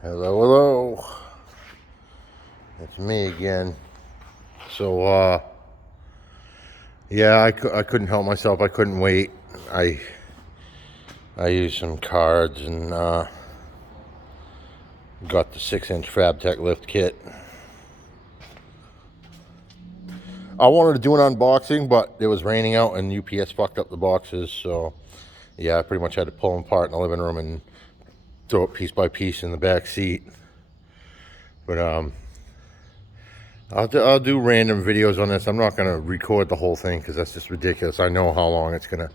Hello, hello. It's me again. So, yeah, I couldn't help myself. I couldn't wait. I I used some cards and got the 6-inch Fabtech lift kit. I wanted to do an unboxing, but it was raining out and UPS fucked up the boxes. So, yeah, I pretty much had to pull them apart in the living room and throw it piece by piece in the back seat. But I'll do random videos on this. I'm not gonna record the whole thing because that's just ridiculous. I know how long it's gonna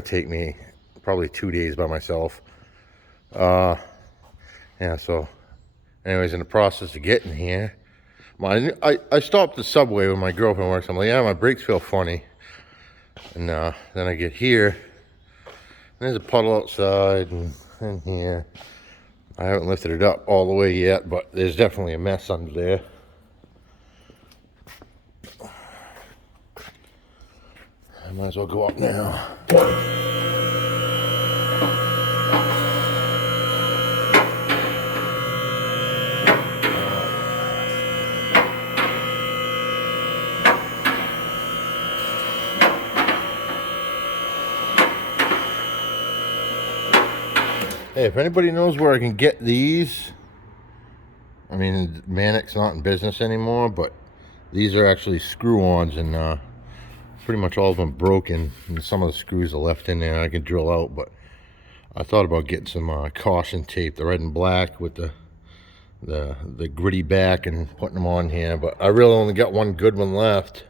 take me. Probably 2 days by myself. Yeah. So, anyways, in the process of getting here, I stopped at the Subway when my girlfriend works. I'm like, yeah, my brakes feel funny, and then I get here, and there's a puddle outside and in here. I haven't lifted it up all the way yet, but there's definitely a mess under there. I might as well go up now. Hey, if anybody knows where I can get these, I mean, Manic's not in business anymore, but these are actually screw-ons, and pretty much all of them broken, and some of the screws are left in there I can drill out. But I thought about getting some caution tape, the red and black with the gritty back, and putting them on here. But I really only got one good one left.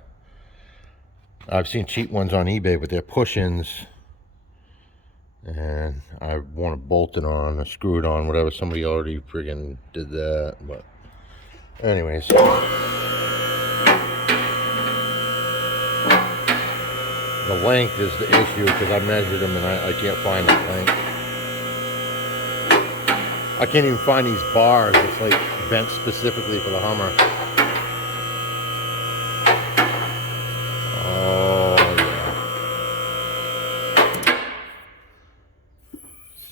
I've seen cheap ones on eBay, but they're push-ins, and I want to bolt it on or screw it on, whatever. Somebody already friggin' did that. But anyways, the length is the issue because I measured them and I can't find that length. I can't even find these bars. It's like bent specifically for the Hummer.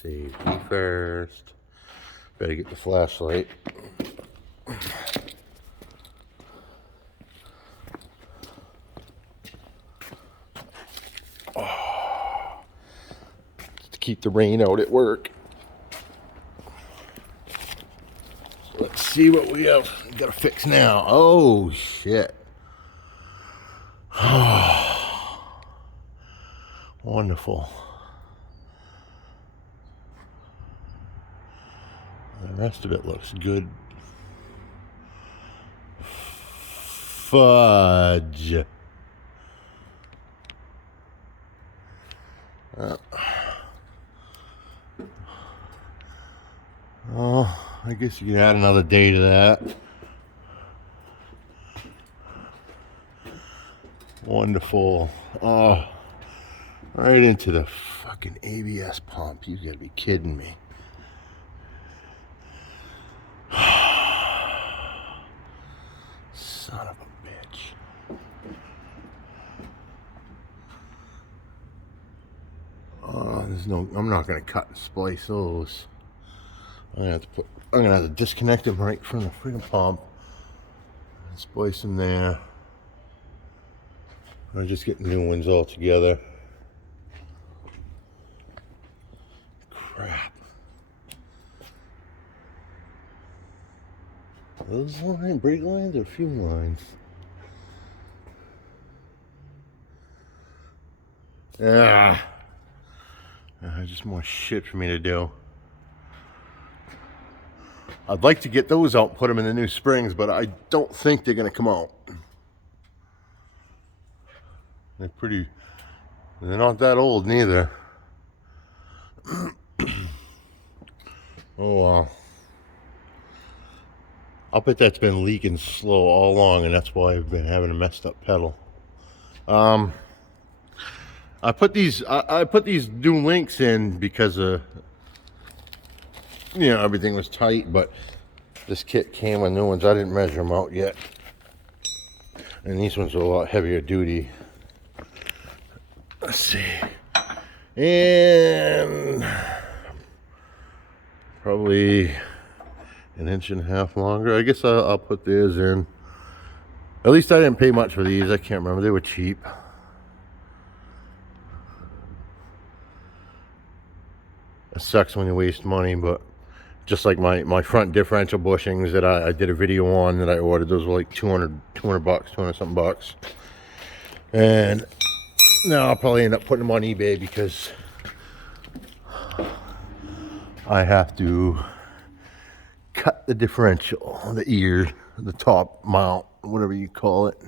Safety first. Better get the flashlight. To keep the rain out at work. So let's see what we have got to fix now. Oh shit. Wonderful. The rest of it looks good. Fudge. Oh, I guess you could add another day to that. Wonderful. Oh, right into the fucking ABS pump. You gotta be kidding me. Son of a bitch. Oh, I'm not gonna cut and splice those. I'm gonna have to disconnect them right from the freaking pump and splice them there. I'm just getting new ones all together. Crap. Are those brake lines or fuel lines? Just more shit for me to do. I'd like to get those out and put them in the new springs, but I don't think they're gonna come out. They're not that old neither. Oh well. I'll bet that's been leaking slow all along, and that's why I've been having a messed up pedal. I put these new links in because everything was tight, but this kit came with new ones. I didn't measure them out yet, and these ones are a lot heavier duty. Let's see, and probably an inch and a half longer. I guess I'll put theirs in. At least I didn't pay much for these. I can't remember. They were cheap. It sucks when you waste money, but just like my front differential bushings that I did a video on that I ordered, those were like 200 bucks, 200 something bucks. And now I'll probably end up putting them on eBay because I have to cut the differential, the ear, the top mount, whatever you call it.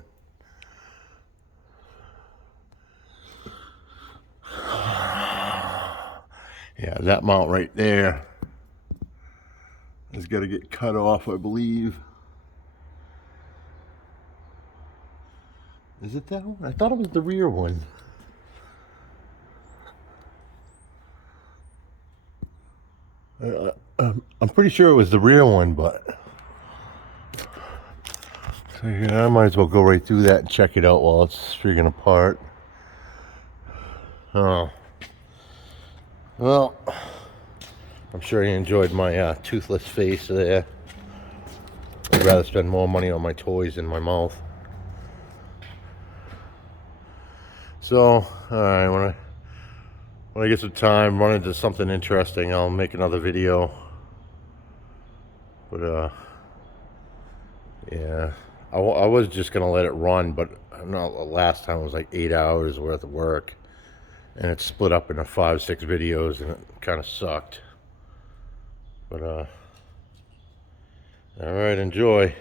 Yeah, that mount right there has got to get cut off, I believe. Is it that one? I thought it was the rear one. I'm pretty sure it was the rear one, but so yeah, I might as well go right through that and check it out while it's freaking apart. Oh, well, I'm sure you enjoyed my toothless face there. I'd rather spend more money on my toys than my mouth. So, alright, when I get some time, run into something interesting, I'll make another video. But, yeah, I was just going to let it run, but no, last time it was like 8 hours worth of work. And it's split up into 5-6 videos, and it kind of sucked. But, alright, enjoy.